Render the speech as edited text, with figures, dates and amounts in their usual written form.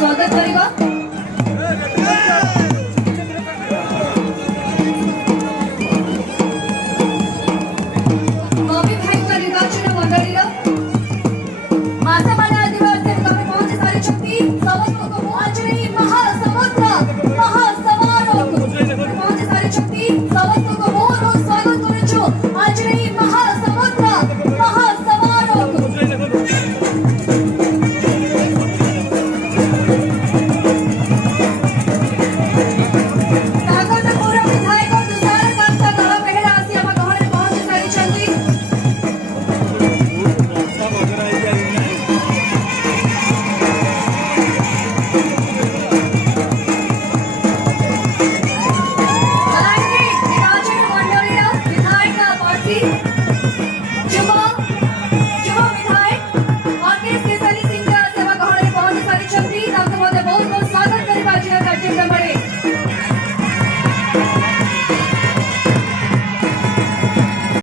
स्वागत करिबा। कवि भाई निर्वाचन मंडली मासामाला आदिवासी पहुंच सारी समस्त को आज महासमुद्र